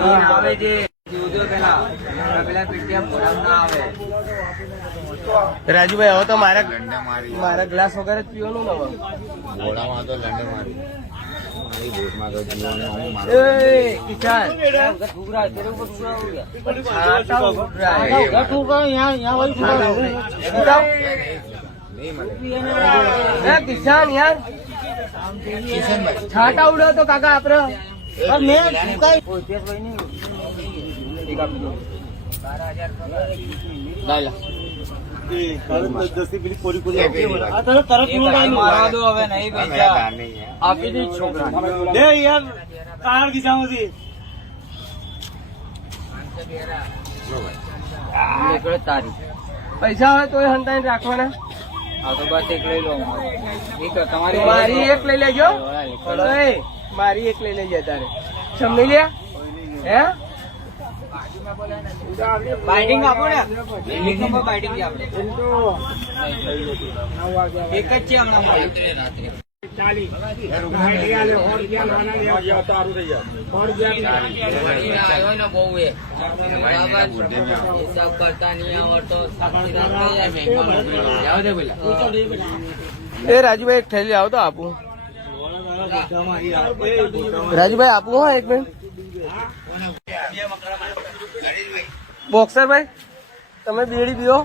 આવે છે રાજુભાઈ હવે તો મારા ગ્લાસ વગર જ પીવાનું ને ઘોડામાં તો લંડન મારી કિસાન યાર છાટા ઉડો તો કાકા આપડે આપી દે છોકરા તારી પૈસા હોય તો હંતાઈ રાખવાના. હા તો બસ એક લઈ લો. તમારી મારી એક લઈ લેજો. મારી એક લઈ લેજે તારે સમજી લ્યા. હે બાઇટિંગ આપો ને બાઇટિંગ આપણે એક જ છે હમણાં હિસાબ કરતા નહીં આવડતો. એ રાજુભાઈ એક થેલી આવો તો આપું. રાજુભાઈ આપવું હોય એક મિનિટ. બોક્સર ભાઈ તમે બીડી પીવો.